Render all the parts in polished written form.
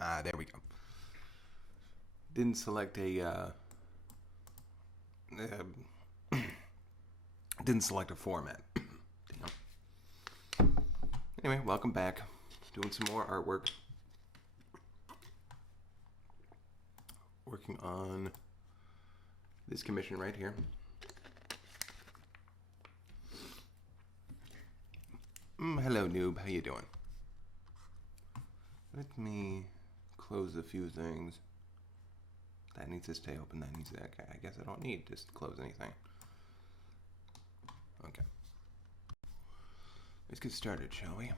Ah, there we go. Didn't select didn't select a format. Damn. Anyway, welcome back. Doing some more artwork. Working on this commission right here. Hello, noob. How you doing? Let me close a few things. That needs to stay open. That needs to. Okay, I guess I don't need to close anything. Okay. Let's get started, shall we?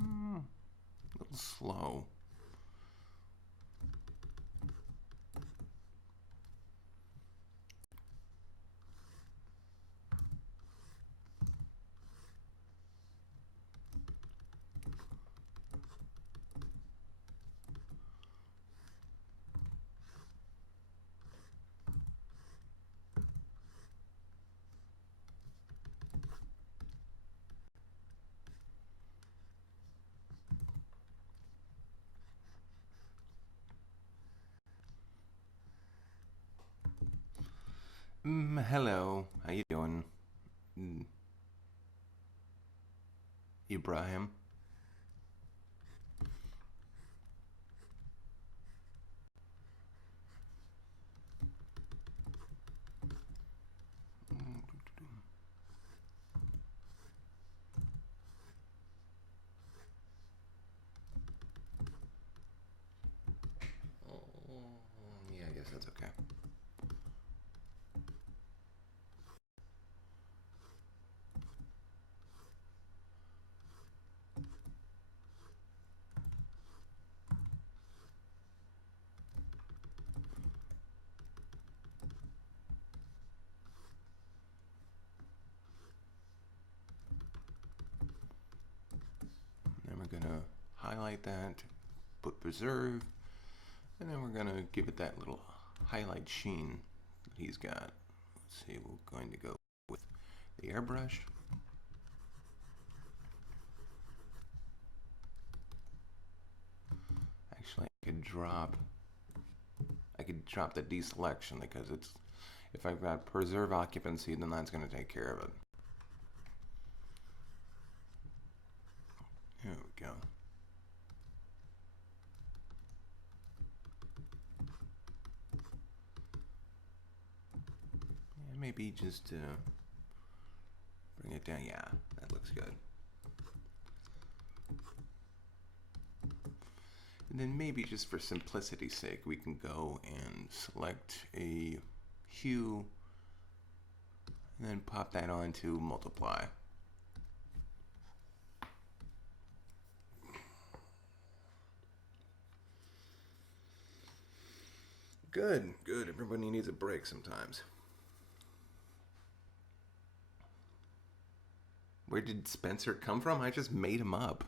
A little slow. Hello. How you doing? Mm, Ibrahim. Yeah, I guess that's okay. Then we're gonna highlight that, put preserve, and then we're gonna give it that little highlight sheen that he's got. Let's see, we're going to go with the airbrush. Actually, I could drop the deselection because it's, if I've got preserve occupancy, then that's going to take care of it. Here we go. Yeah, maybe just bring it down. Yeah, that looks good. And then maybe just for simplicity's sake, we can go and select a hue and then pop that onto multiply. Good, good. Everybody needs a break sometimes. Where did Spencer come from? I just made him up.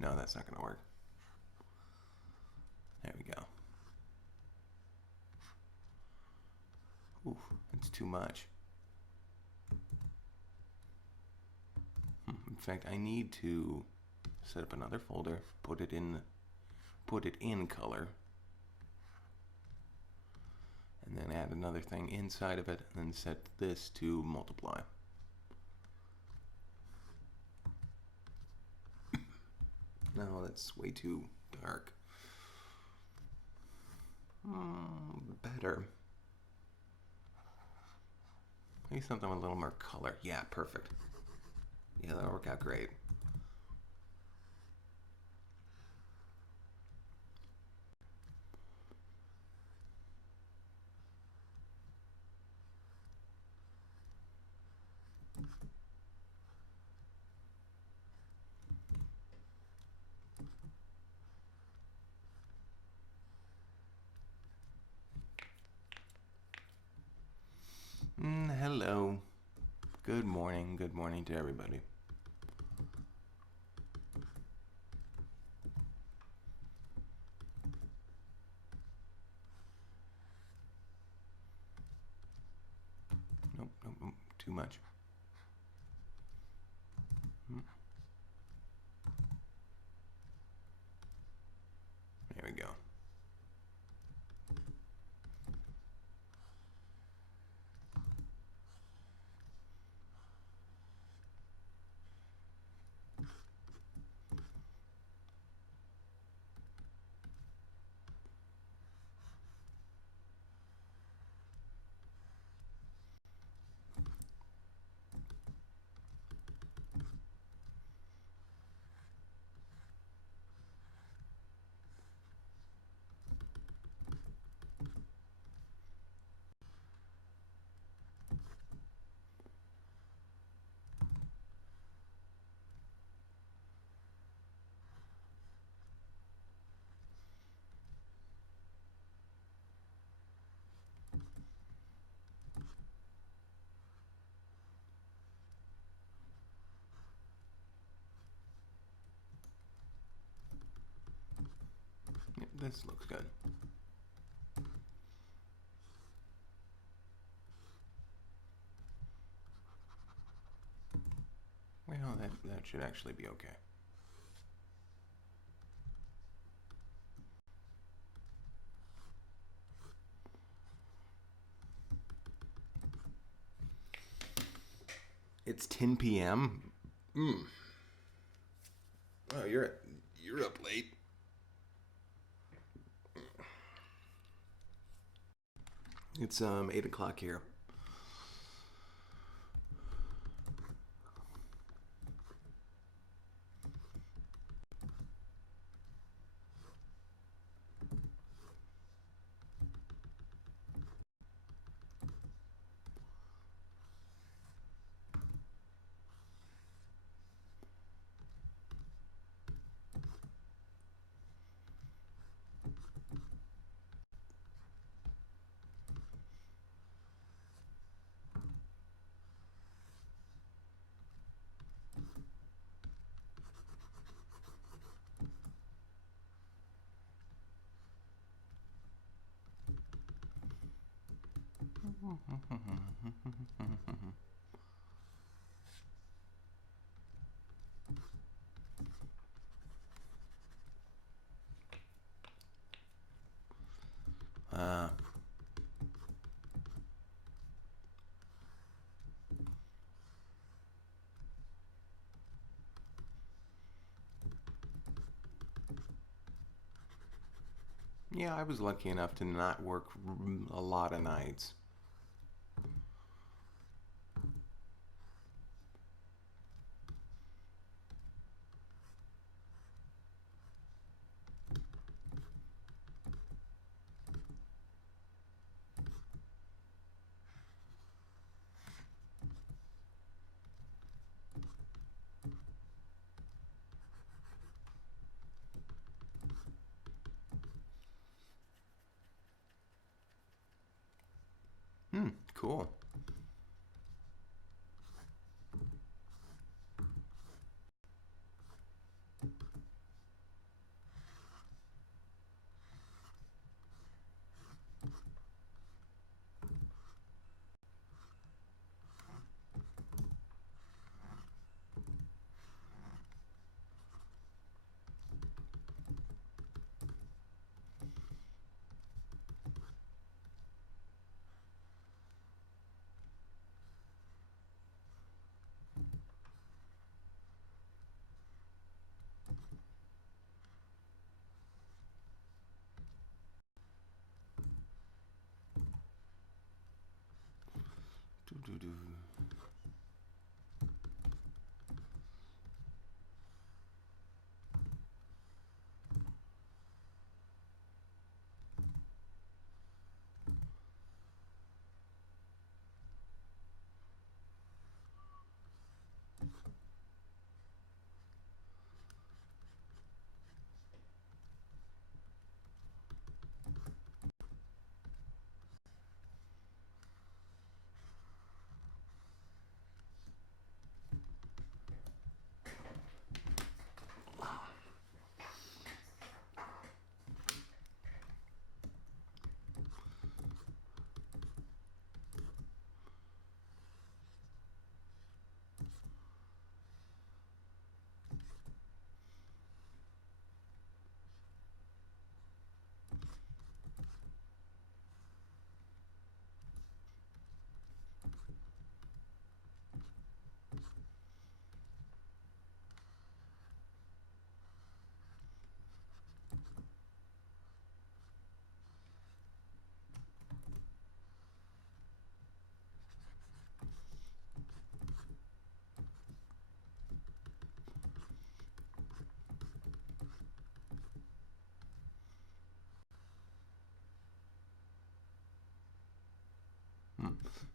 No, that's not going to work. There we go. Ooh, that's too much. In fact, I need to set up another folder, put it in color, and then add another thing inside of it, and then set this to multiply. No, that's way too dark. Better. Maybe something with a little more color. Yeah, perfect. Yeah, that'll work out great. Hello. Good morning. Good morning to everybody. Nope, nope, nope. Too much. There we go. Yep, this looks good. Well, that should actually be okay. It's 10 p.m. Oh, you're up late. It's 8 o'clock here. Yeah, I was lucky enough to not work a lot of nights.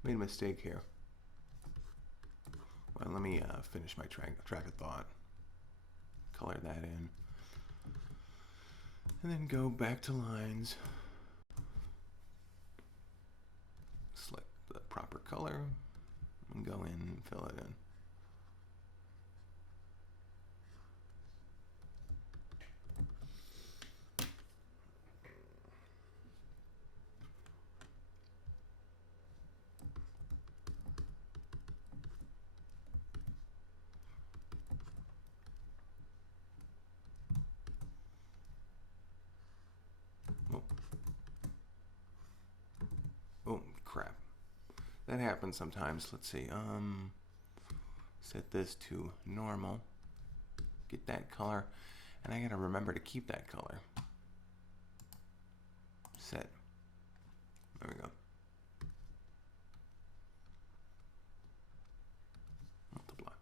Made a mistake here. Well, let me finish my track of thought. Color that in. And then go back to lines. Select the proper color. And go in and fill it in. Oh, crap. That happens sometimes. Let's see. Set this to normal. Get that color. And I gotta remember to keep that color. Set. There we go. Multiply.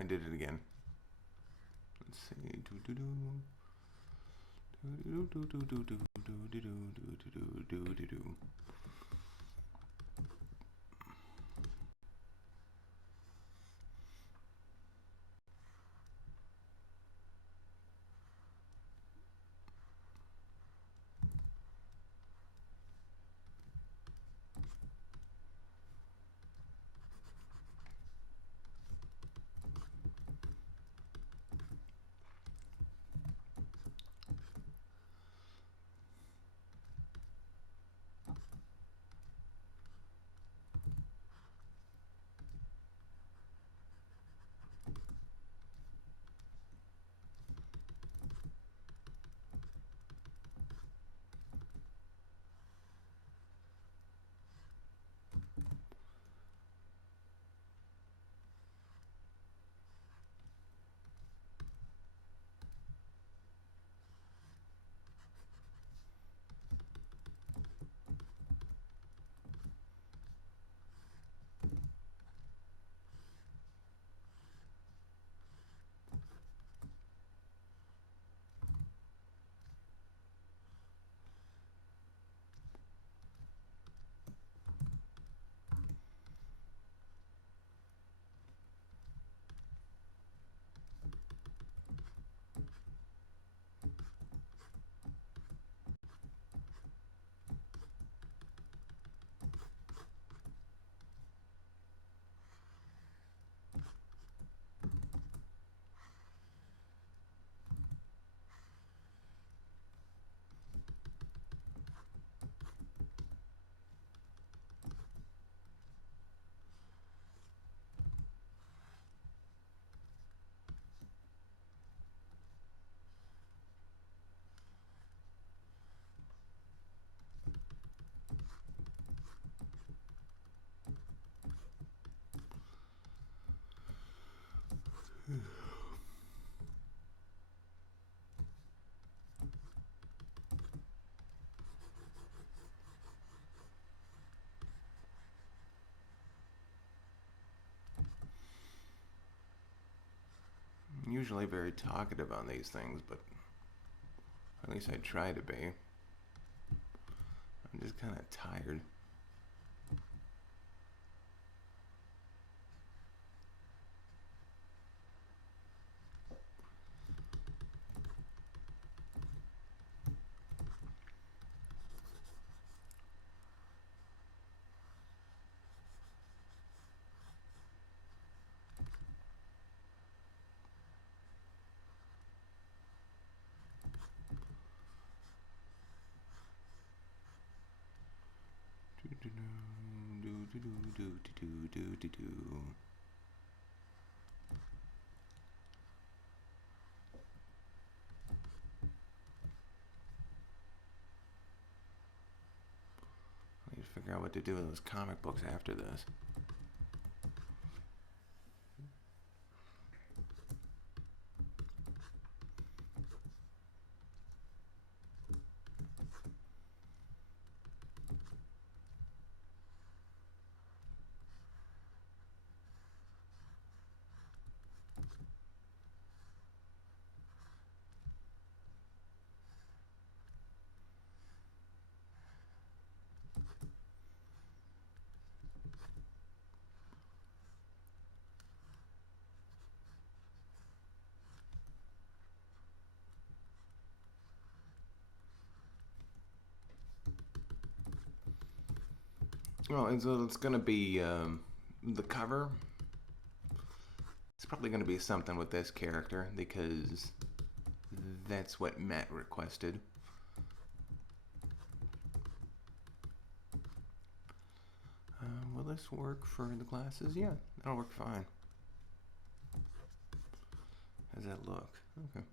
I did it again. see. Do. I'm usually very talkative on these things, but at least I try to be. I'm just kind of tired. I need to figure out what to do with those comic books after this. Well, and so it's going to be the cover. It's probably going to be something with this character because that's what Matt requested. Will this work for the glasses? Yeah, that'll work fine. How does that look? Okay.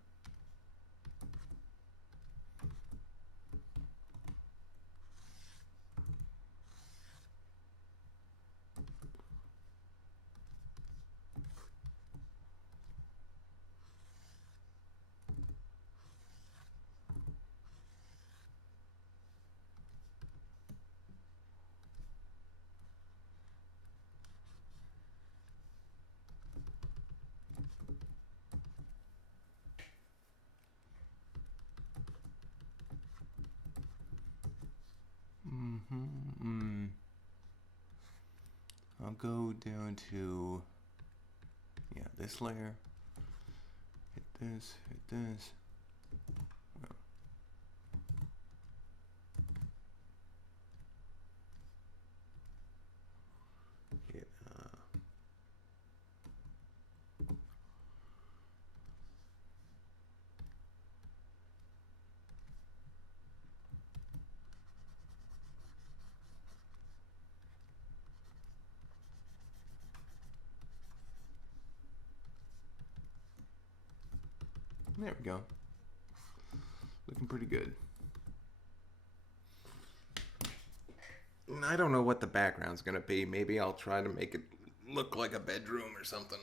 go down to, yeah, this layer. Hit this, hit this. Hit, there we go. Looking pretty good. I don't know what the background's gonna be. Maybe I'll try to make it look like a bedroom or something.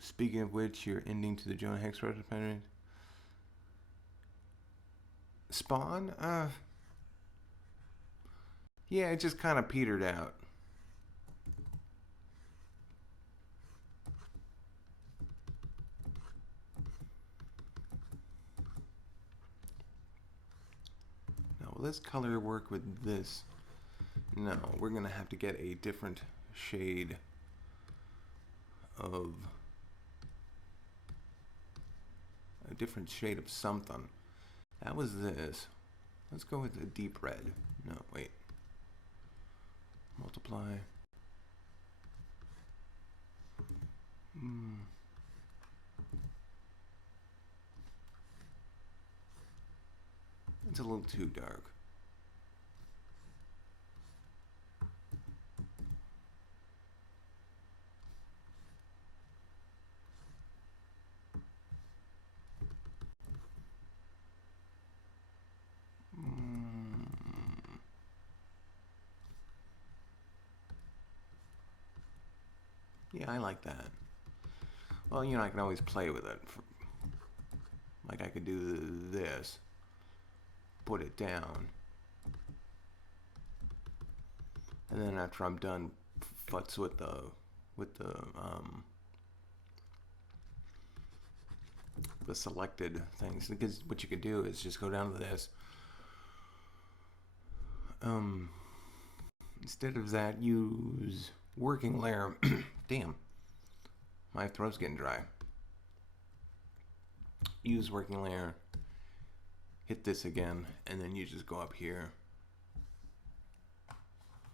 Speaking of which, you're ending to the Jonah Hex retrospective. Spawn? Yeah, it just kind of petered out. Now, will this color work with this? No, we're gonna have to get a different shade of something. That was this. Let's go with the deep red. No, wait. Multiply. It's a little too dark. Yeah, I like that. Well, you know, I can always play with it. Like I could do this, put it down, and then after I'm done futz with the selected things, because what you could do is just go down to this. Instead of that, use working layer. Damn, my throat's getting dry. Use working layer, hit this again, and then you just go up here.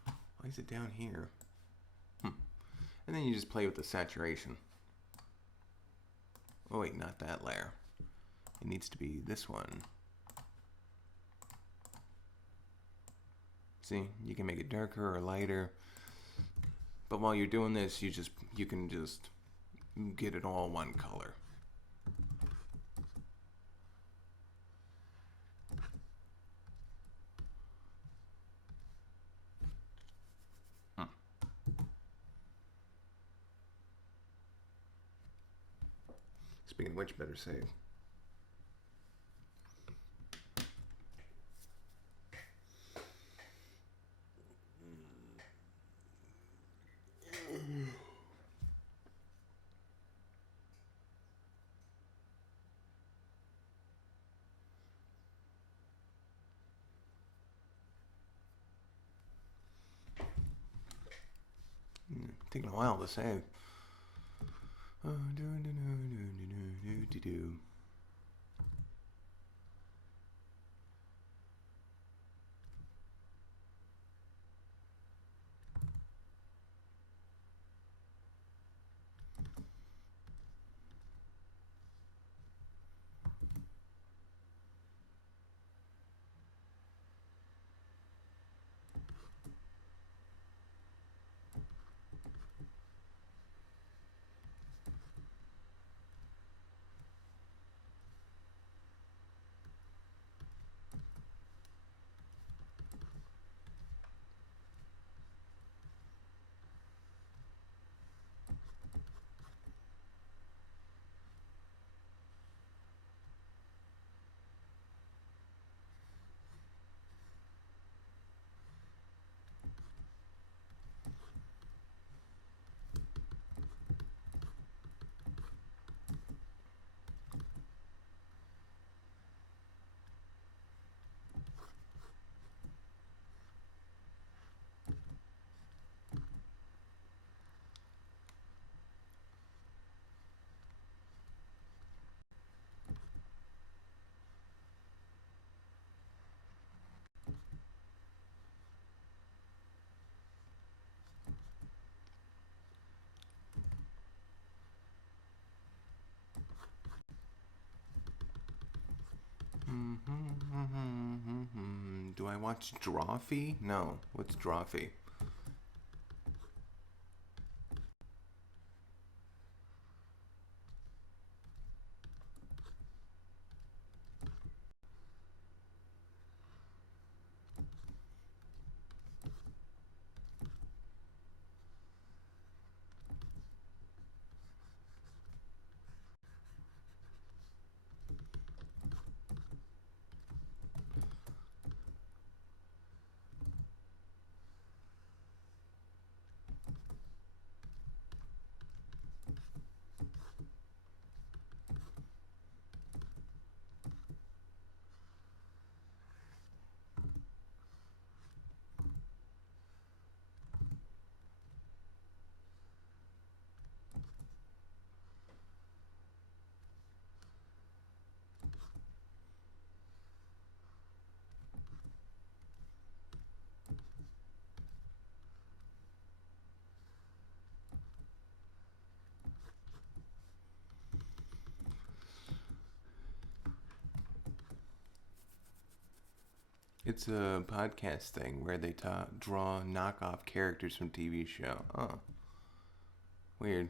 Why is it down here? And then you just play with the saturation. Oh wait, not that layer. It needs to be this one. See, you can make it darker or lighter. But while you're doing this, you can just get it all one color. Speaking of which, better save. Taking a while to save. Do I watch Drawfee? No. What's Drawfee? It's a podcast thing where they draw knockoff characters from TV show. Oh, weird.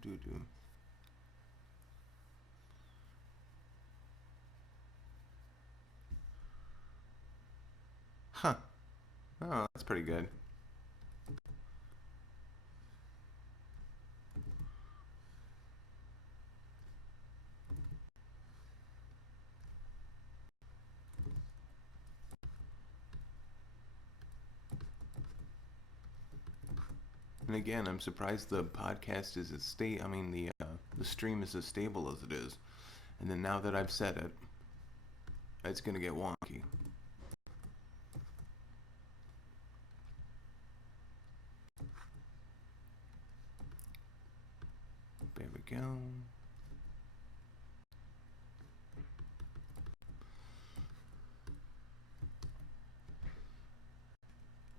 Do. Huh. Oh, that's pretty good. And again, I'm surprised the podcast is as I mean, the stream is as stable as it is. And then now that I've said it, it's gonna get wonky. There we go.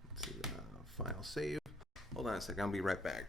Let's see, file save. Hold on a second, I'll be right back.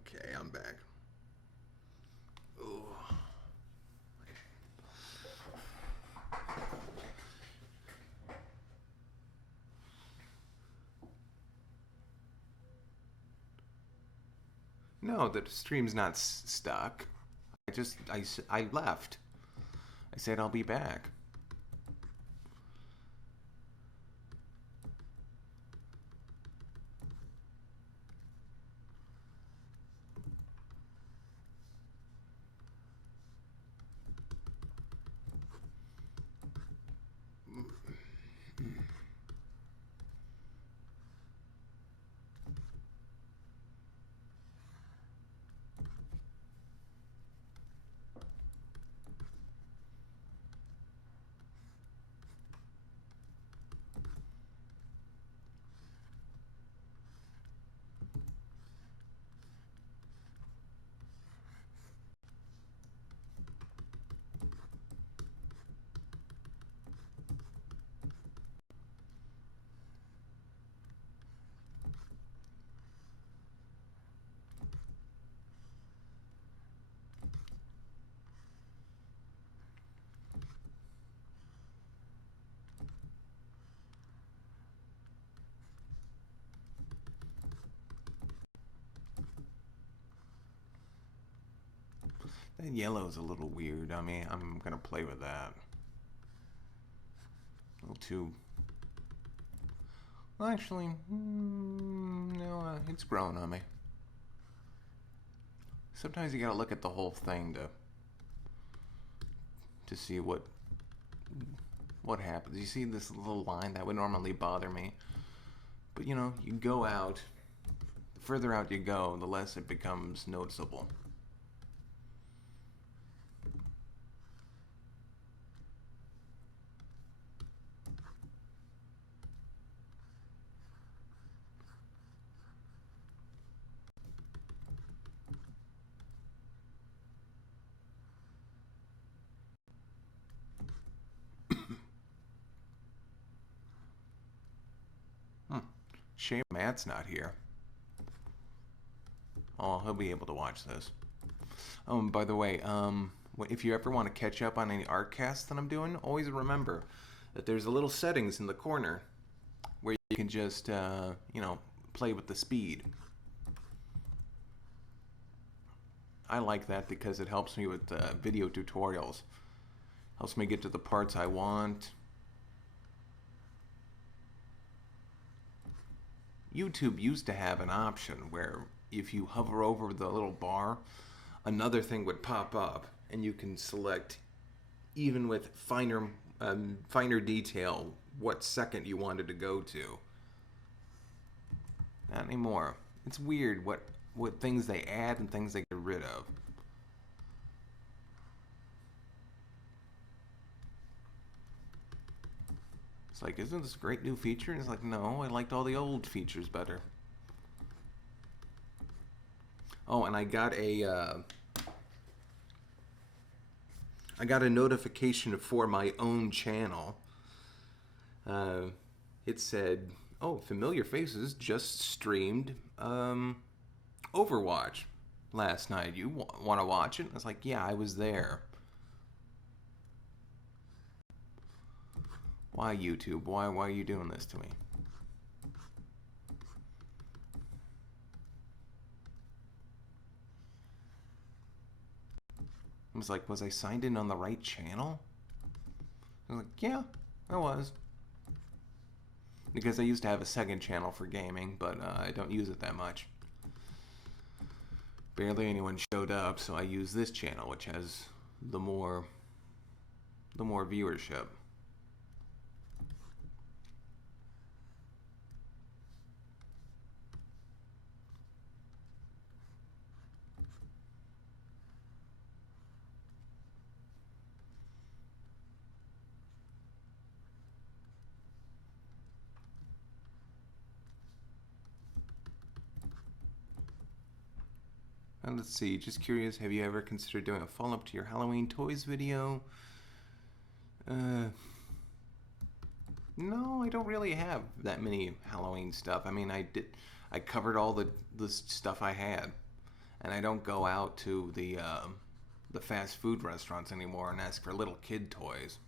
Okay, I'm back. Ooh. No, the stream's not stuck. I left. I said I'll be back. That yellow's a little weird. I mean, I'm gonna play with that. A little too. Well, actually, no, it's grown on me. Sometimes you gotta look at the whole thing to see what happens. You see this little line that would normally bother me, but you know, you go out. The further out you go, the less it becomes noticeable. Shame Matt's not here. Oh, he'll be able to watch this. By the way, if you ever want to catch up on any Artcasts that I'm doing, always remember that there's a little settings in the corner where you can just, play with the speed. I like that because it helps me with video tutorials. Helps me get to the parts I want. YouTube used to have an option where if you hover over the little bar, another thing would pop up, and you can select, even with finer detail, what second you wanted to go to. Not anymore. It's weird what things they add and things they get rid of. It's like, isn't this a great new feature? And it's like, no, I liked all the old features better. Oh, and I got a notification for my own channel. It said, "Oh, Familiar Faces just streamed Overwatch last night. You want to watch it?" I was like, "Yeah, I was there." Why, YouTube? Why are you doing this to me? I was like, was I signed in on the right channel? I was like, yeah, I was. Because I used to have a second channel for gaming, but I don't use it that much. Barely anyone showed up, so I use this channel, which has the more viewership. And let's see, just curious, have you ever considered doing a follow-up to your Halloween toys video? No, I don't really have that many Halloween stuff. I mean, I covered all the stuff I had. and I don't go out to the fast food restaurants anymore and ask for little kid toys.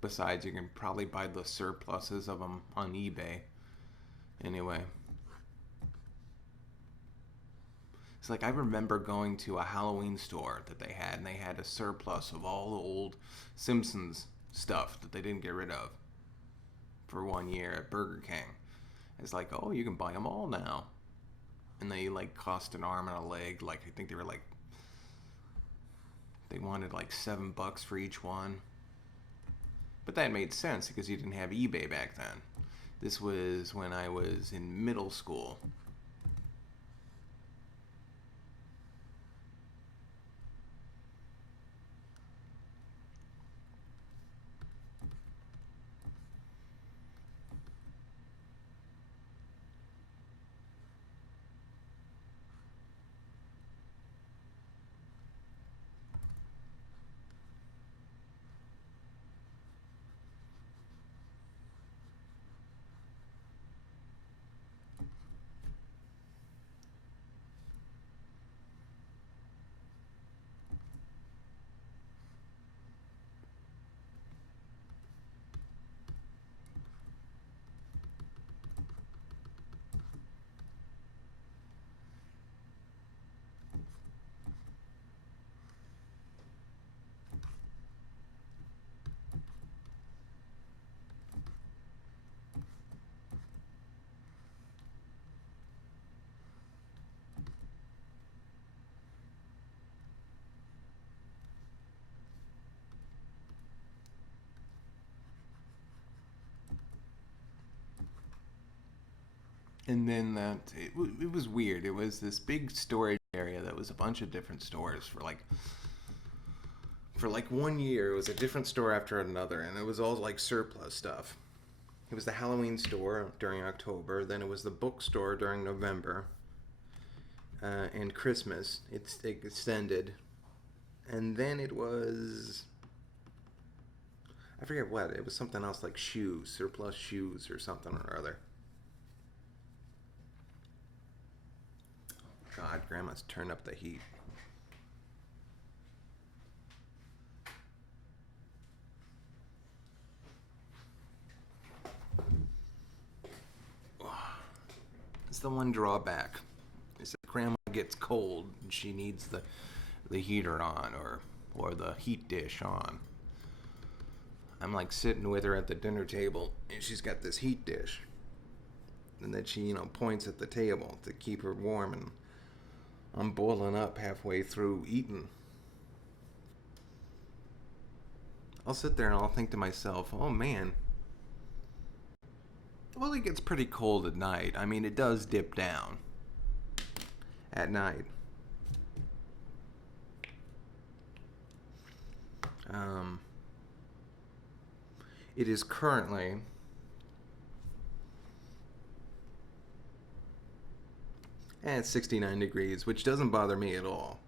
Besides, you can probably buy the surpluses of them on eBay. Anyway, it's like I remember going to a Halloween store that they had, and they had a surplus of all the old Simpsons stuff that they didn't get rid of for 1 year at Burger King. It's like, oh, you can buy them all now. And they like cost an arm and a leg. Like, I think they were like, they wanted like $7 for each one. But that made sense because you didn't have eBay back then. This was when I was in middle school. And then it was weird. It was this big storage area that was a bunch of different stores for like 1 year. It was a different store after another, and it was all like surplus stuff. It was the Halloween store during October, then it was the bookstore during November, and Christmas. It's extended, and then it was, I forget what. It was something else like shoes, surplus shoes or something or other. God, Grandma's turned up the heat. It's the one drawback. Is that Grandma gets cold and she needs the heater on or the heat dish on. I'm like sitting with her at the dinner table and she's got this heat dish. And then she, points at the table to keep her warm, and I'm boiling up halfway through eating. I'll sit there and I'll think to myself, oh man, well, it gets pretty cold at night. I mean, it does dip down at night. It is currently at 69 degrees, which doesn't bother me at all.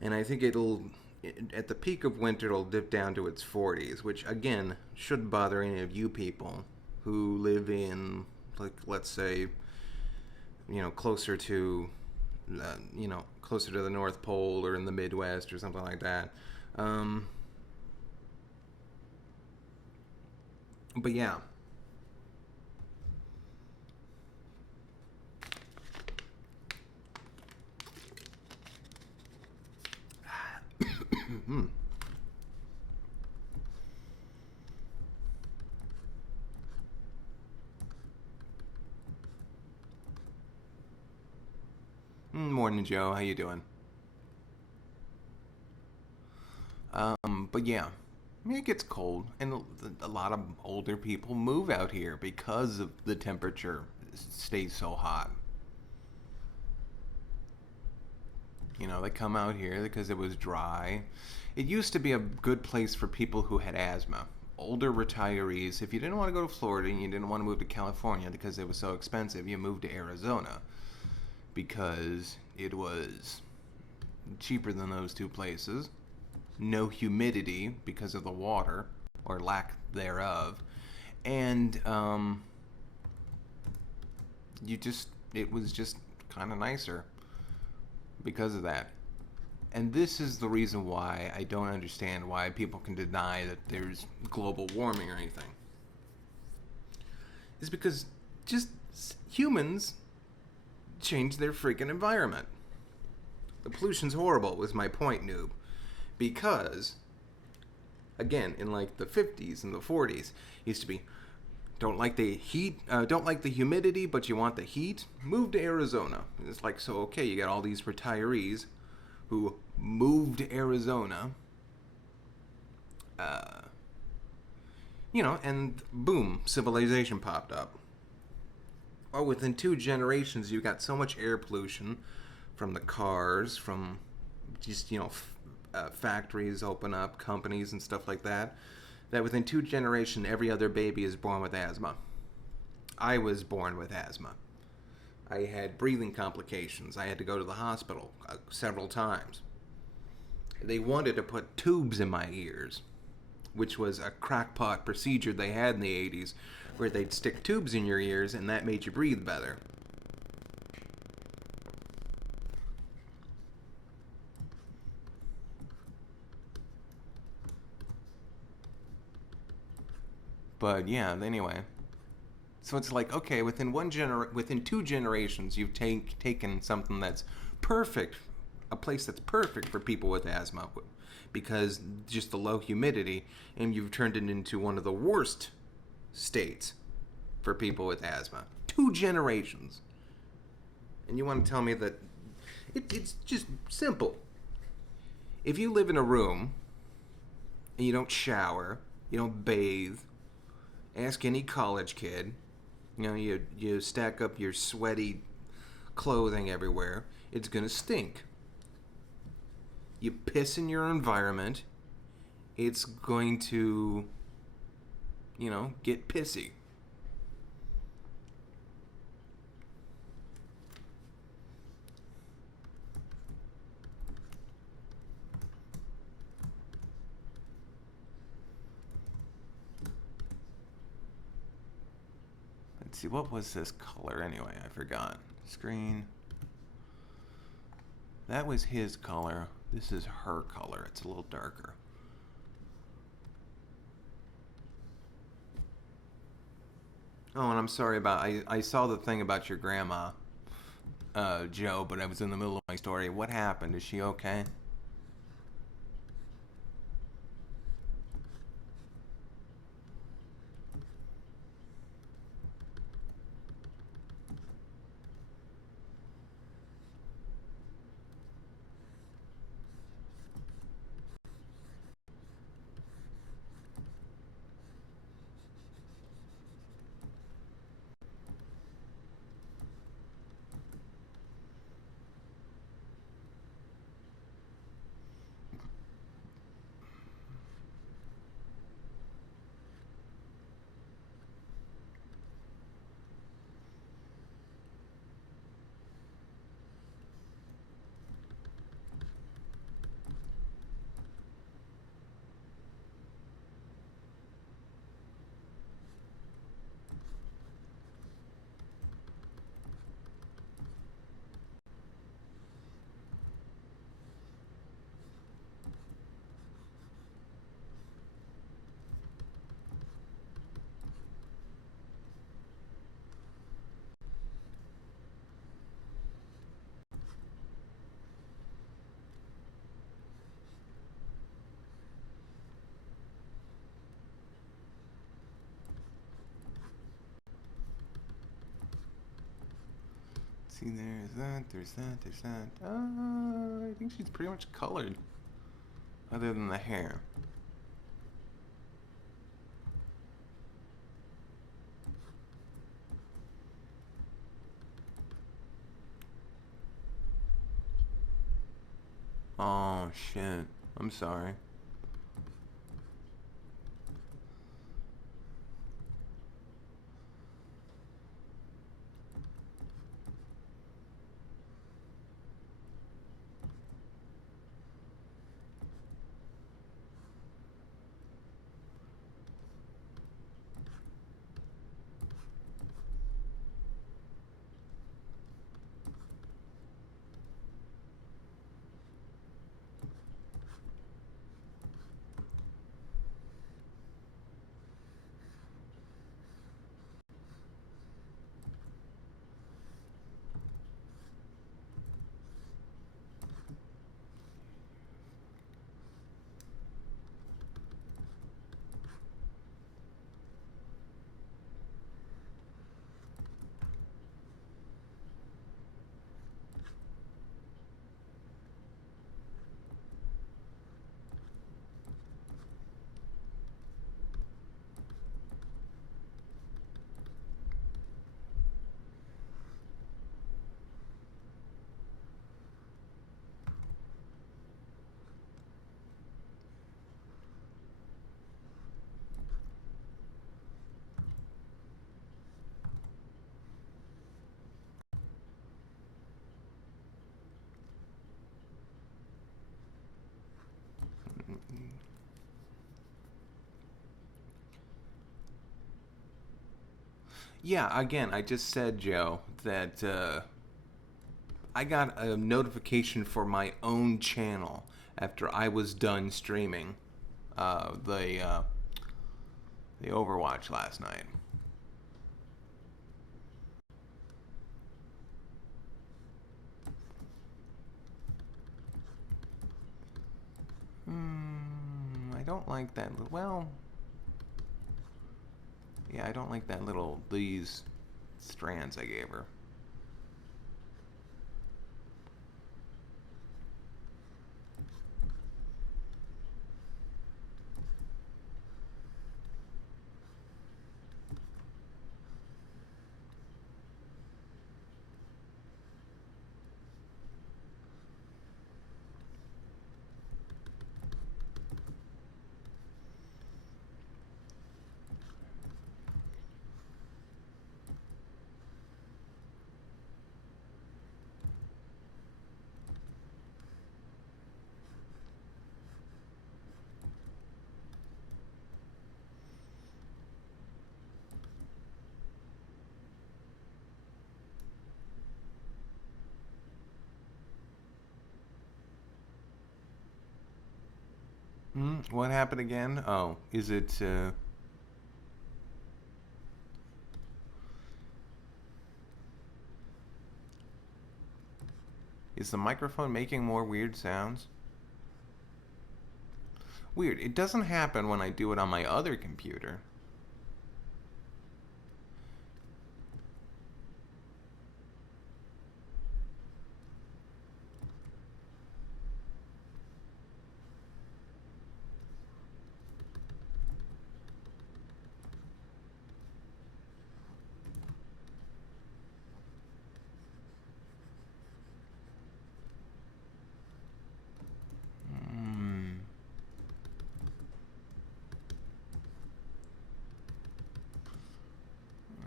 And I think at the peak of winter, it'll dip down to its 40s, which again shouldn't bother any of you people who live in, like, let's say, closer to, closer to the North Pole or in the Midwest or something like that. But yeah. Morning, Joe. How you doing? But yeah, I mean, it gets cold, and a lot of older people move out here because of the temperature stays so hot. They come out here because it was dry. It used to be a good place for people who had asthma. Older retirees, if you didn't want to go to Florida and you didn't want to move to California because it was so expensive, you moved to Arizona because it was cheaper than those two places. No humidity because of the water or lack thereof. And it was just kind of nicer because of that. And this is the reason why I don't understand why people can deny that there's global warming or anything. Is because just humans change their freaking environment. The pollution's horrible, was my point, noob. Because, again, in like the 50s and the 40s, used to be, don't like the heat, don't like the humidity, but you want the heat? Move to Arizona. It's like, so okay, you got all these retirees who moved to Arizona, and boom, civilization popped up. Well, within 2 generations, you got so much air pollution from the cars, from just, factories open up, companies and stuff like that, that within 2 generations, every other baby is born with asthma. I was born with asthma. I had breathing complications. I had to go to the hospital several times. They wanted to put tubes in my ears, which was a crackpot procedure they had in the 80s, where they'd stick tubes in your ears and that made you breathe better. But yeah, anyway. So it's like, okay, within 2 generations, you've taken something that's perfect, a place that's perfect for people with asthma, because just the low humidity, and you've turned it into one of the worst states for people with asthma. 2 generations. And you want to tell me that it's just simple. If you live in a room and you don't shower, you don't bathe, ask any college kid, you stack up your sweaty clothing everywhere, it's gonna stink. You piss in your environment, it's going to, get pissy. Let's see, what was this color anyway? I forgot. Screen. That was his color. This is her color. It's a little darker. Oh, and I'm sorry about... I saw the thing about your grandma, Joe, but I was in the middle of my story. What happened? Is she okay? See, there's that. I think she's pretty much colored, other than the hair. Oh, shit. I'm sorry. Yeah, again, I just said, Joe, that I got a notification for my own channel after I was done streaming the Overwatch last night. I don't like that. Well, yeah, I don't like that little these strands I gave her. What happened again? Oh, is it? Is the microphone making more weird sounds? Weird. It doesn't happen when I do it on my other computer.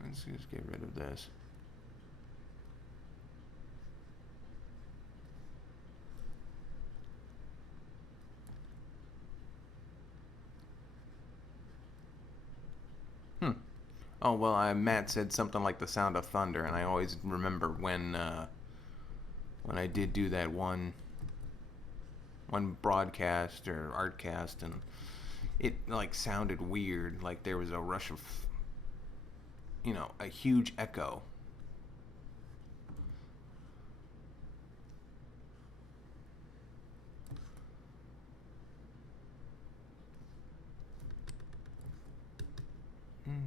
Let's just get rid of this. Oh well, Matt said something like the sound of thunder, and I always remember when I did do that one broadcast or Artcast, and it like sounded weird, like there was a rush of, a huge echo.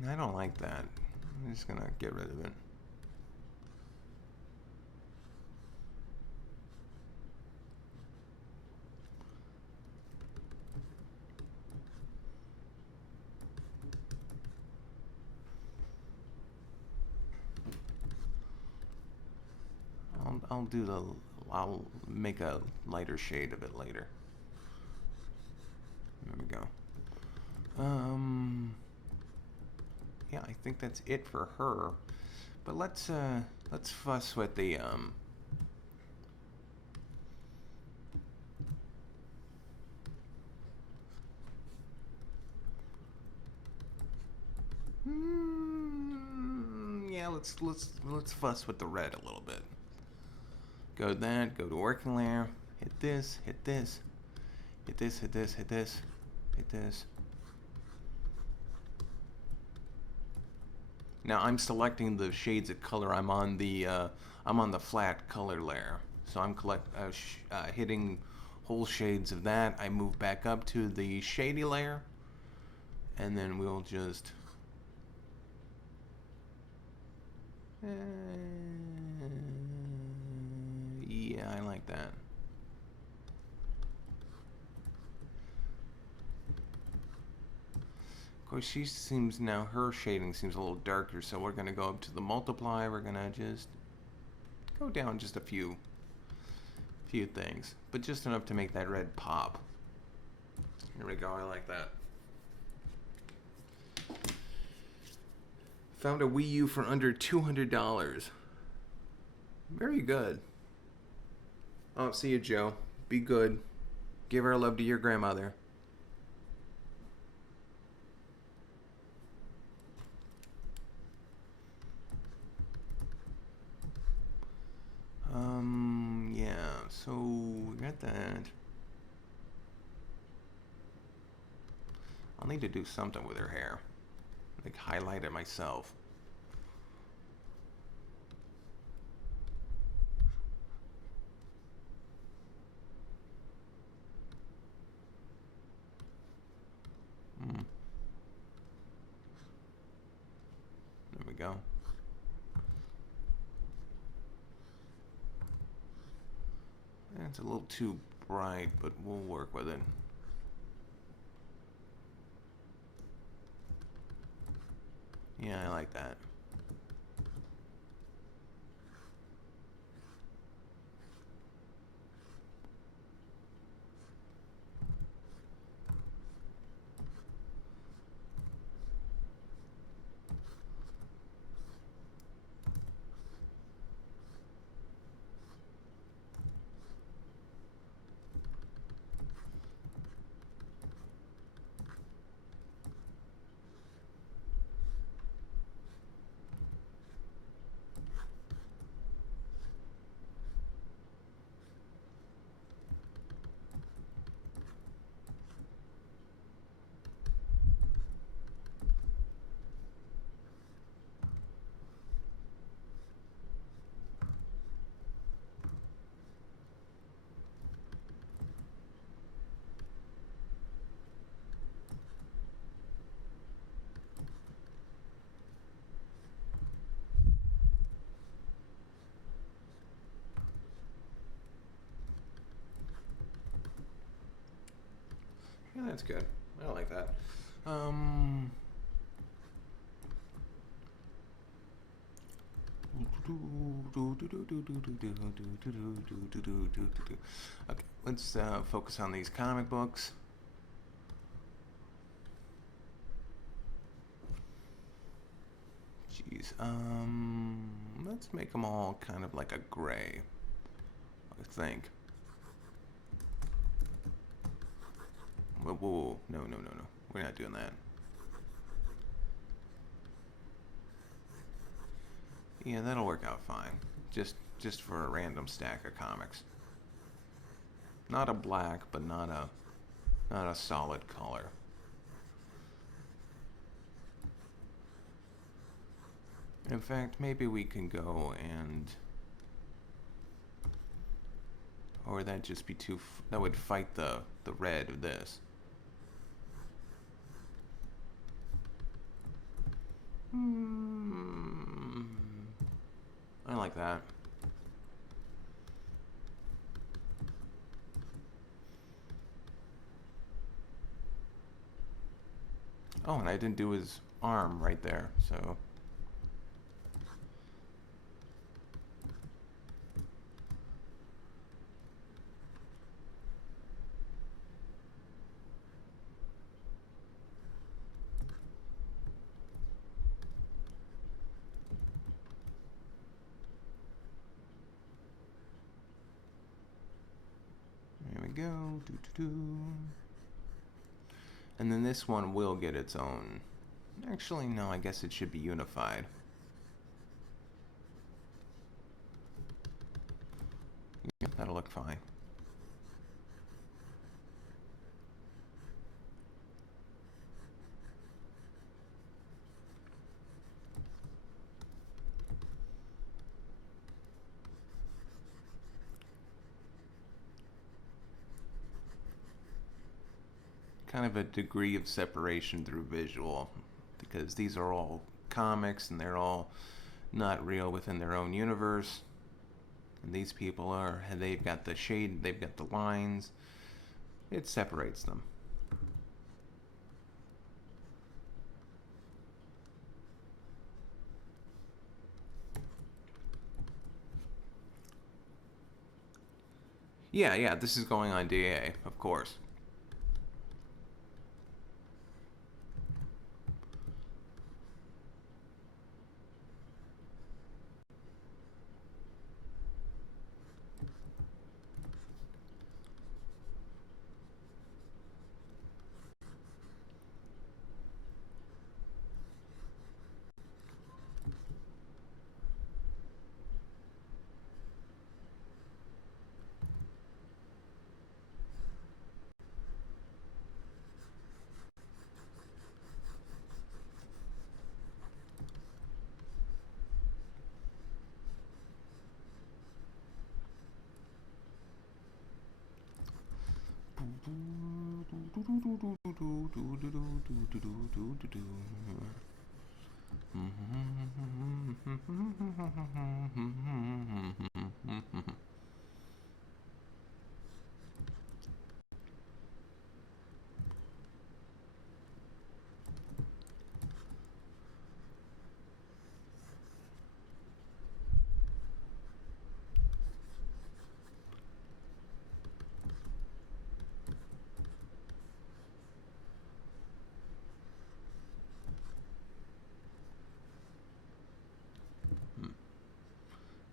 I don't like that. I'm just gonna get rid of it. I'll make a lighter shade of it later. There we go. Yeah, I think that's it for her. But let's fuss with the yeah, let's fuss with the red a little bit. Go to that, go to working layer, hit this, hit this, hit this, hit this, hit this, hit this. Now I'm selecting the shades of color. I'm on the flat color layer, so I'm hitting whole shades of that. I move back up to the shady layer, and then we'll just yeah, I like that. Of course, her shading seems a little darker, so we're going to go up to the multiply. We're going to just go down just a few things, but just enough to make that red pop. There we go, I like that. Found a Wii U for under $200. Very good. Oh, see you, Joe. Be good. Give our love to your grandmother. that. I'll need to do something with her hair. Like highlight it myself. There we go. It's a little too bright, but we'll work with it. Yeah, I like that. Yeah, that's good. I like that. Okay, let's focus on these comic books. Jeez. Let's make them all kind of like a gray, I think. Whoa, whoa, whoa. No. We're not doing that. Yeah, that'll work out fine. Just for a random stack of comics. Not a black, but not a solid color. In fact, maybe we can go and, or that'd just be too. That would fight the red of this. I like that. Oh, and I didn't do his arm right there, so. There we go. And then this one will get its own. Actually, no, I guess it should be unified. Yeah, that'll look fine. Kind of a degree of separation through visual, because these are all comics and they're all not real within their own universe. And these people are, they've got the shade, they've got the lines. It separates them. Yeah, this is going on DA, of course.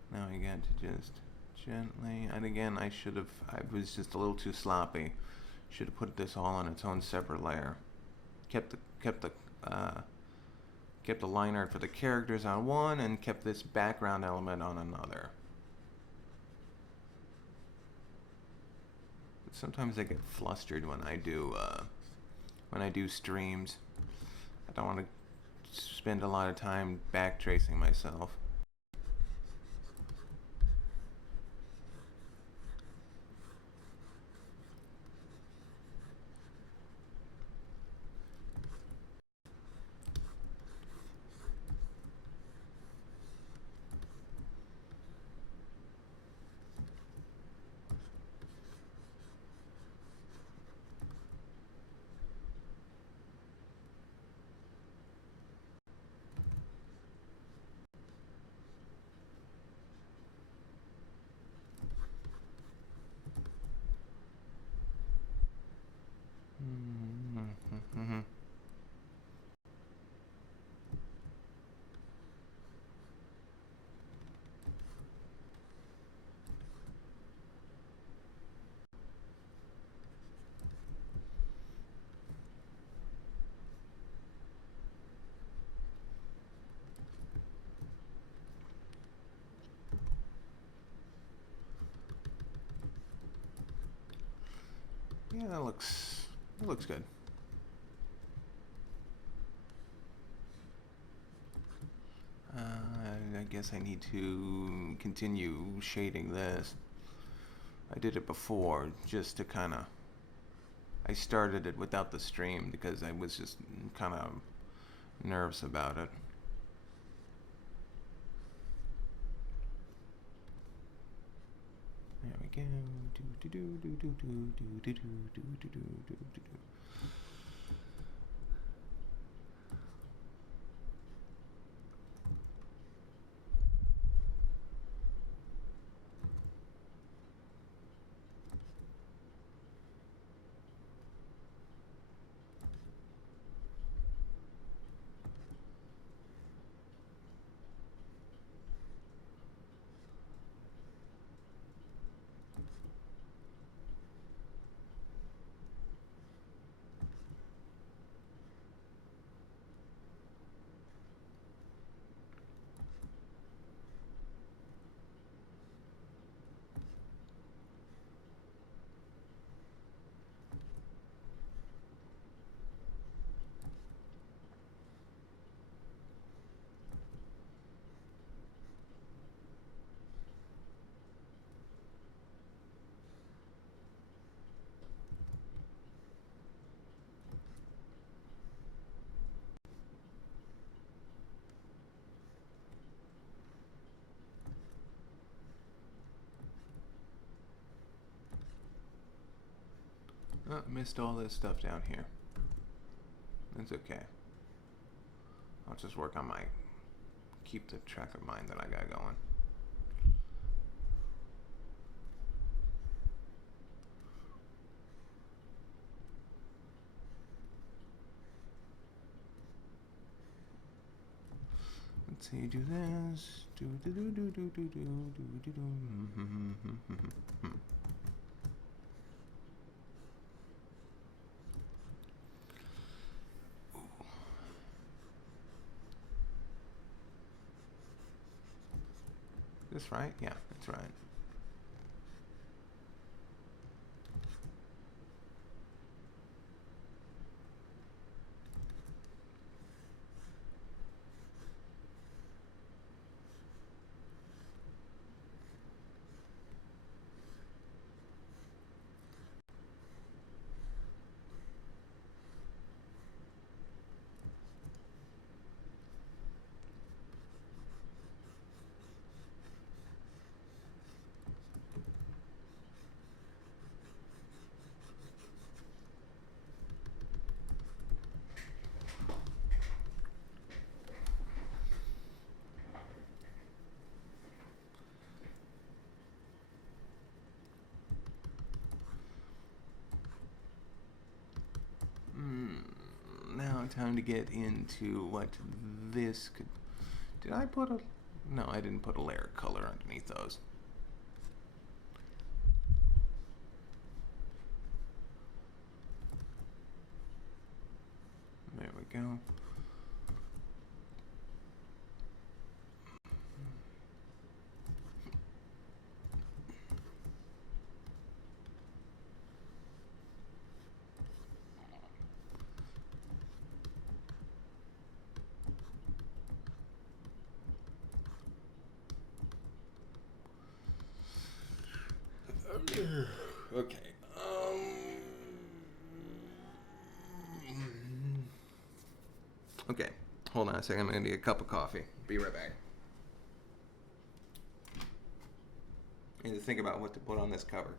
Now I got to just gently, and again, I was just a little too sloppy. Should have put this all on its own separate layer. Kept the line art for the characters on one, and kept this background element on another. But sometimes I get flustered when I do streams. I don't want to spend a lot of time backtracing myself. Yeah, that looks good. I guess I need to continue shading this. I did it before just to kind of. I started it without the stream because I was just kind of nervous about it. There we go. Oh, missed all this stuff down here. It's okay. I'll just work on keep the track of mine that I got going. Let's see, do this. This right? Yeah, that's right. time to get into what this could... Did I put a... No, I didn't put a layer of color underneath those. There we go. Okay. Okay. Hold on a second. I'm gonna need a cup of coffee. Be right back. I need to think about what to put on this cover.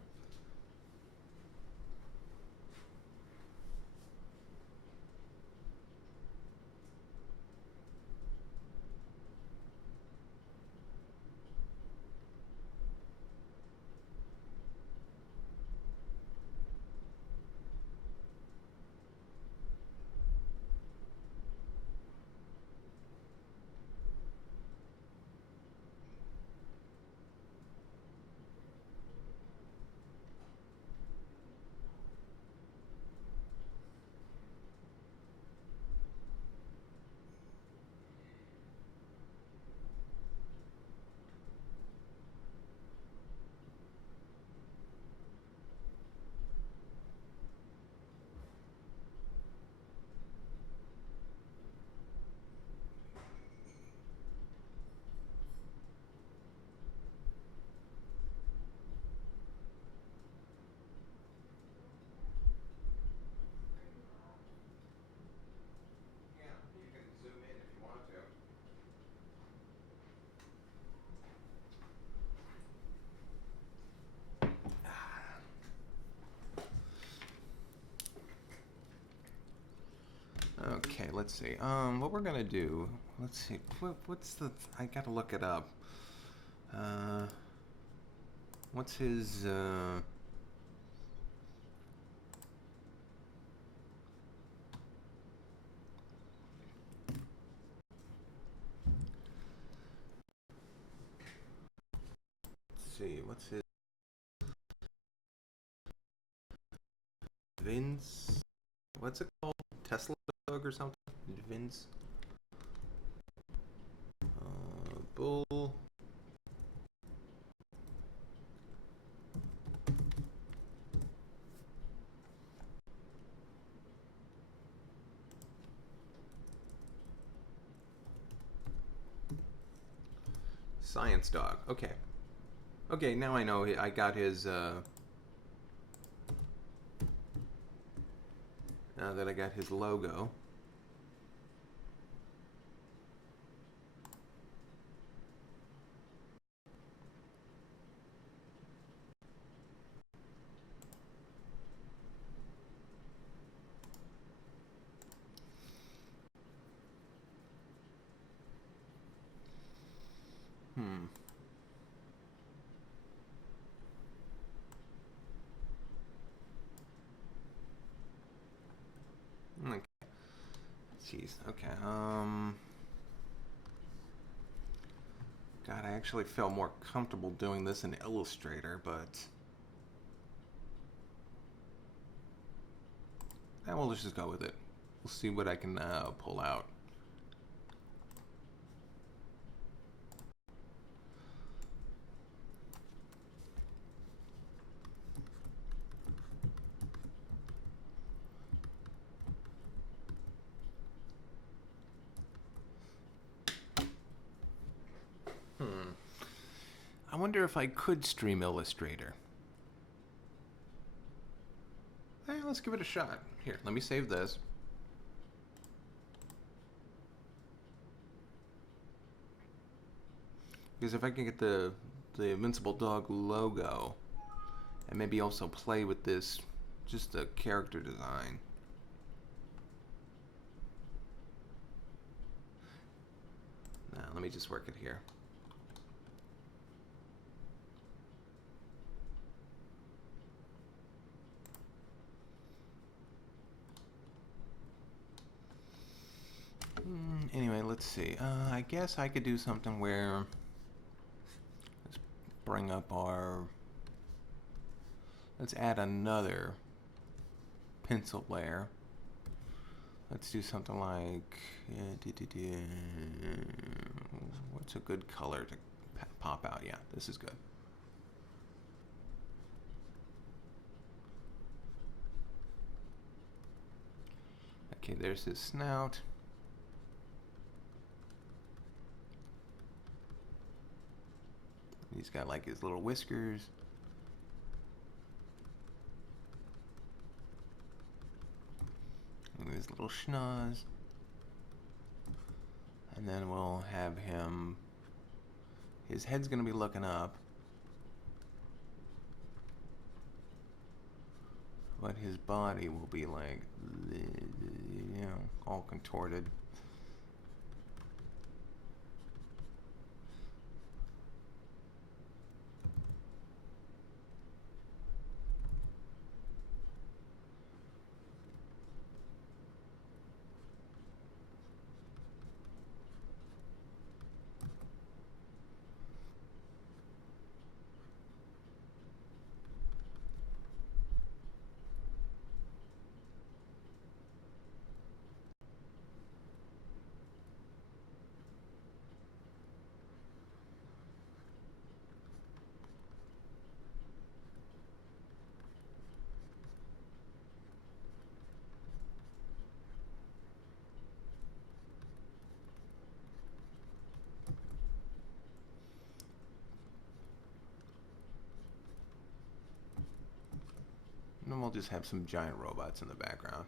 Okay, let's see. What we're gonna do? Let's see. What's the? I gotta look it up. What's his? Let's see. What's his? Vince. What's it called? Tesla dog or something? Vince. Bull. Science dog. Okay. Okay, now I know. I got his. Now that I got his logo. Okay. Jeez. Okay. God, I actually feel more comfortable doing this in Illustrator, but we'll just go with it. We'll see what I can pull out. I wonder if I could stream Illustrator. Hey, let's give it a shot. Here, let me save this. Because if I can get the Invincible Dog logo, and maybe also play with this, just the character design. Now, let me just work it here. let's see. I guess I could do something where let's bring up our. Let's add another pencil layer. Let's do something like. What's a good color to pop out? Yeah, this is good. Okay, there's his snout. He's got like his little whiskers. And his little schnoz. And then we'll have him. His head's gonna be looking up. But his body will be like, you know, all contorted. And then we'll just have some giant robots in the background.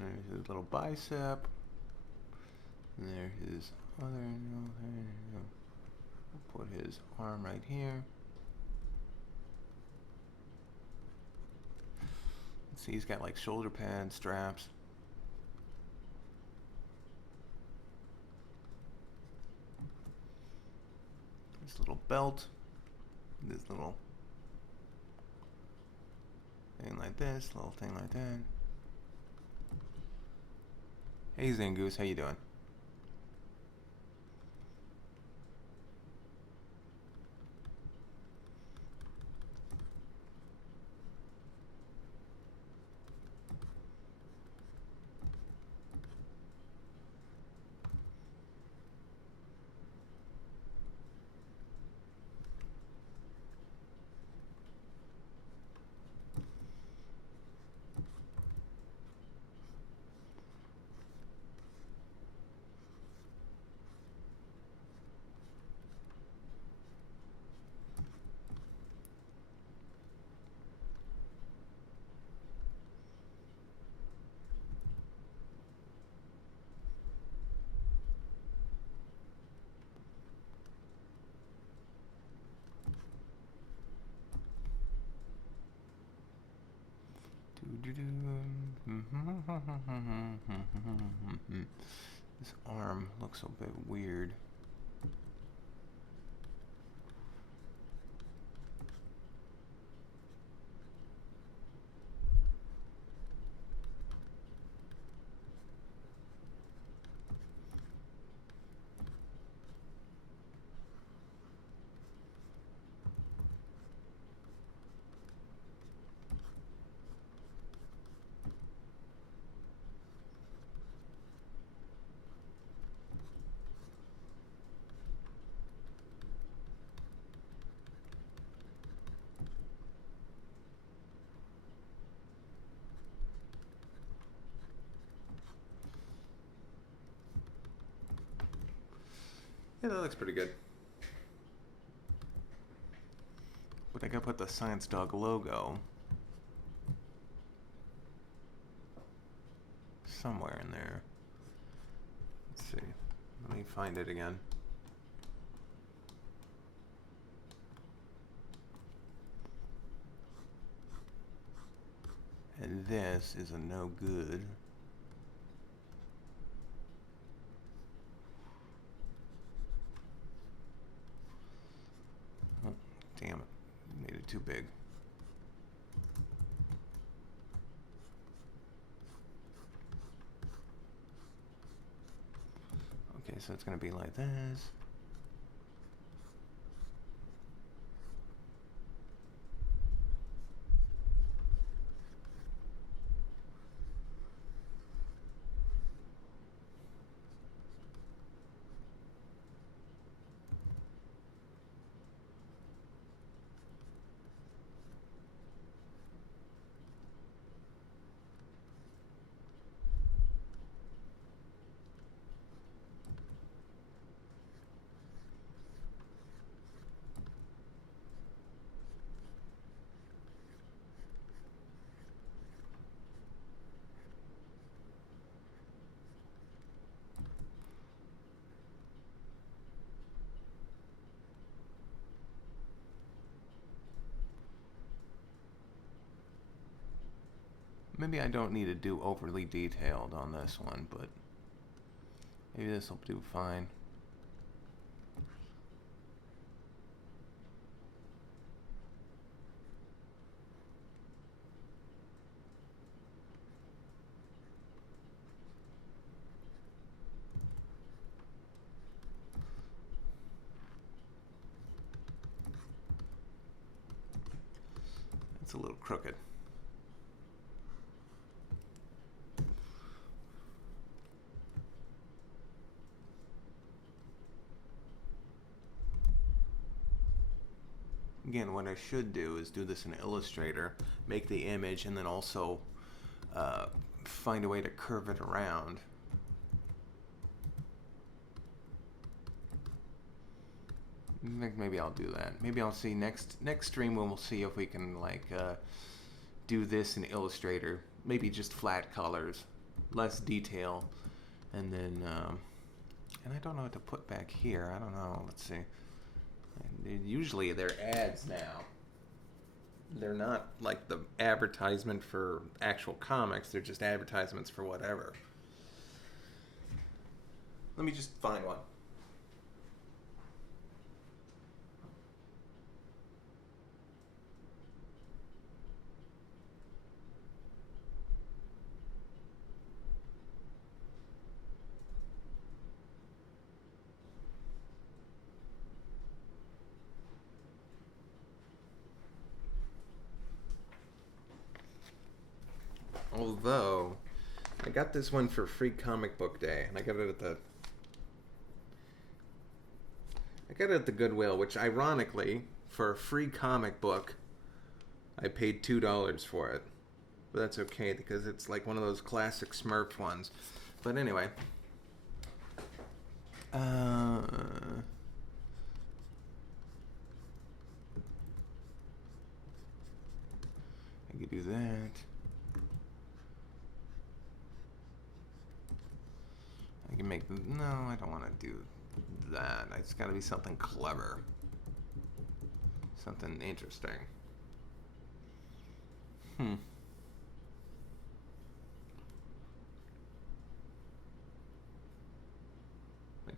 There's his little bicep. And there's his other. We'll put his arm right here. See, he's got like shoulder pads, straps. This little belt. This little thing like this, little thing like that. Hey Zangoose, how you doing? This arm looks a bit weird. Yeah, that looks pretty good. But I gotta put the Science Dog logo somewhere in there. Let's see. Let me find it again. And this is a no good. Oh, damn it. Made it too big. Okay, so it's going to be like this. Maybe I don't need to do overly detailed on this one, but maybe this will do fine. It's a little crooked. Again, what I should do is do this in Illustrator, make the image, and then also find a way to curve it around. Maybe I'll do that. Maybe I'll see next stream when we'll see if we can like do this in Illustrator. Maybe just flat colors, less detail, and then and I don't know what to put back here. I don't know. Let's see. Usually they're ads now. They're not like the advertisement for actual comics. They're just advertisements for whatever. Let me just find one. Although, I got this one for free comic book day, and I got it at the Goodwill, which ironically, for a free comic book, I paid $2 for it. But that's okay, because it's like one of those classic Smurf ones. But anyway. I could do that. I can make... No, I don't want to do that. It's got to be something clever. Something interesting. Like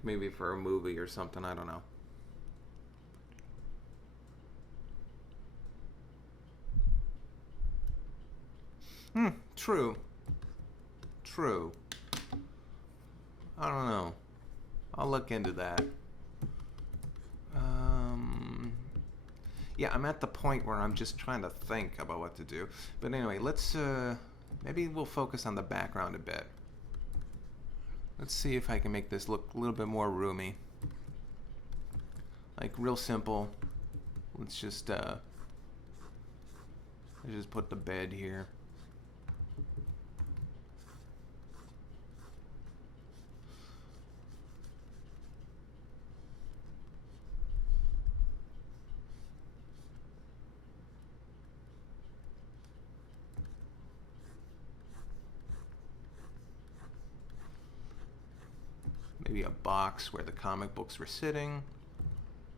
maybe for a movie or something, I don't know. True. I don't know. I'll look into that. Yeah, I'm at the point where I'm just trying to think about what to do. But anyway, let's, maybe we'll focus on the background a bit. Let's see if I can make this look a little bit more roomy. Like, real simple. Let's just put the bed here. maybe a box where the comic books were sitting,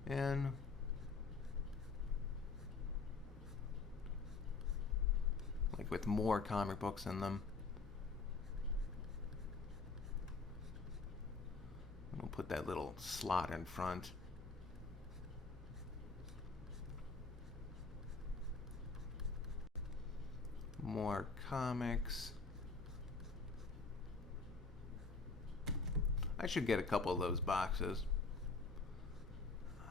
and like with more comic books in them. We'll put that little slot in front. More comics. I should get a couple of those boxes.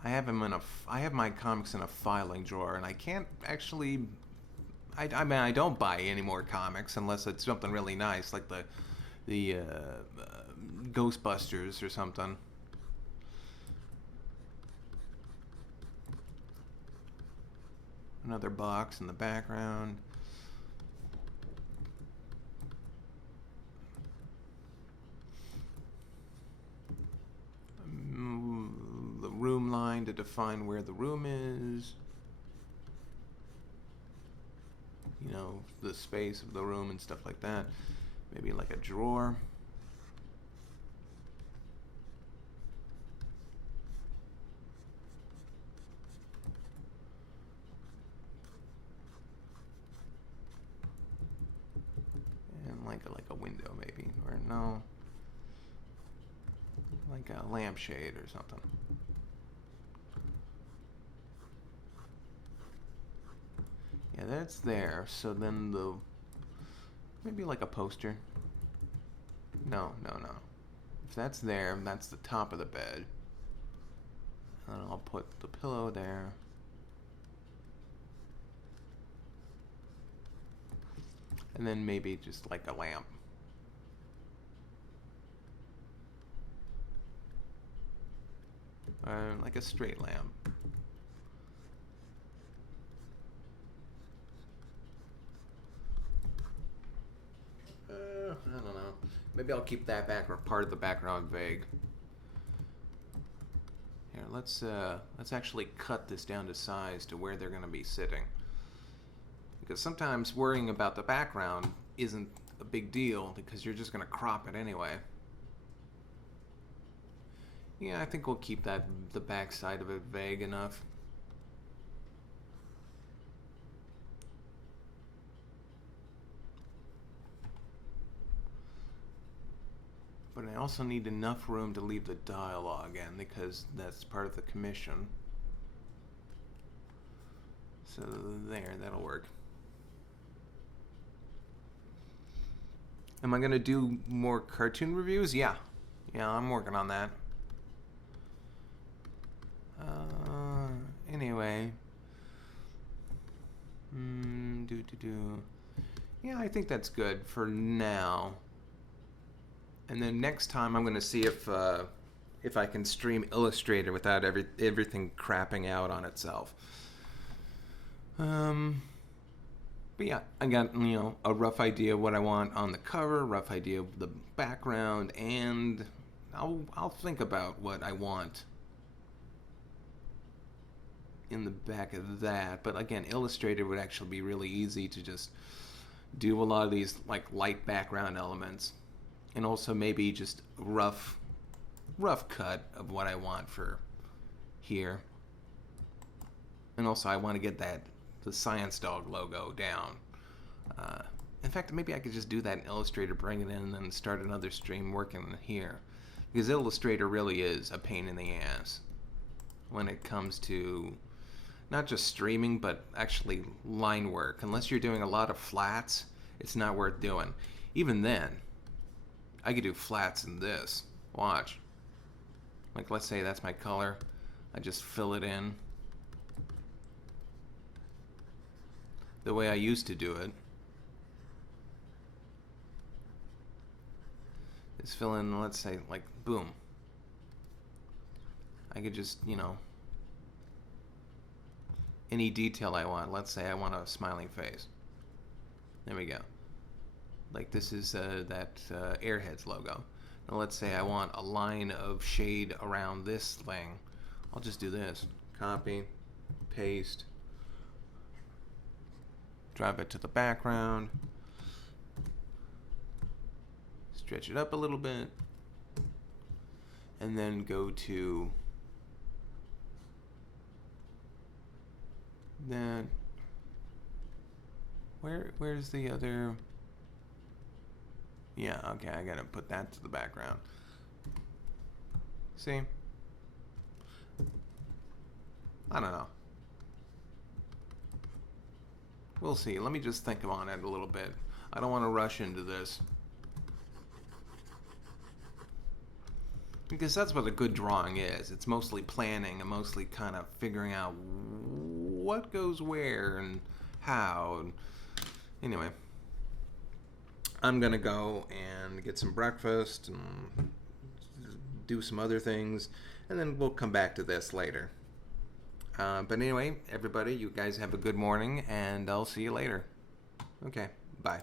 I have them in I have my comics in a filing drawer, and I can't actually. I mean, I don't buy any more comics unless it's something really nice, like the Ghostbusters or something. Another box in the background. The room line to define where the room is. You know, the space of the room and stuff like that. Maybe like a drawer. And like a window maybe, or no, like a lampshade or something. Yeah, that's there. So then maybe like a poster. No. If that's there, that's the top of the bed. And I'll put the pillow there. And then maybe just like a lamp. Like a straight lamp. I don't know. Maybe I'll keep that part of the background vague. Here, let's actually cut this down to size to where they're going to be sitting. Because sometimes worrying about the background isn't a big deal because you're just going to crop it anyway. Yeah, I think we'll keep the back side of it vague enough. But I also need enough room to leave the dialogue in because that's part of the commission. So there, that'll work. Am I going to do more cartoon reviews? Yeah, I'm working on that. Anyway. Yeah, I think that's good for now. And then next time I'm going to see if I can stream Illustrator without everything crapping out on itself. But yeah, I got, a rough idea of what I want on the cover, rough idea of the background, and I'll think about what I want in the back of that. But again, Illustrator would actually be really easy to just do a lot of these like light background elements, and also maybe just rough cut of what I want for here. And also I want to get the Science Dog logo down. In fact, maybe I could just do that in Illustrator, bring it in, and then start another stream working here. Because Illustrator really is a pain in the ass when it comes to not just streaming, but actually line work. Unless you're doing a lot of flats, it's not worth doing. Even then, I could do flats in this. Watch. Like, let's say that's my color. I just fill it in the way I used to do it. Is fill in, let's say, like, boom. I could just, any detail I want. Let's say I want a smiling face. There we go. Like, this is that Airheads logo. Now let's say I want a line of shade around this thing. I'll just do this. Copy, paste, drive it to the background, stretch it up a little bit, and then go to that. Where's the other? Yeah, okay, I gotta put that to the background. See? I don't know. We'll see. Let me just think on it a little bit. I don't want to rush into this. Because that's what a good drawing is. It's mostly planning and mostly kind of figuring out what goes where and how. Anyway, I'm going to go and get some breakfast and do some other things, and then we'll come back to this later. But anyway, everybody, you guys have a good morning, and I'll see you later. Okay, bye.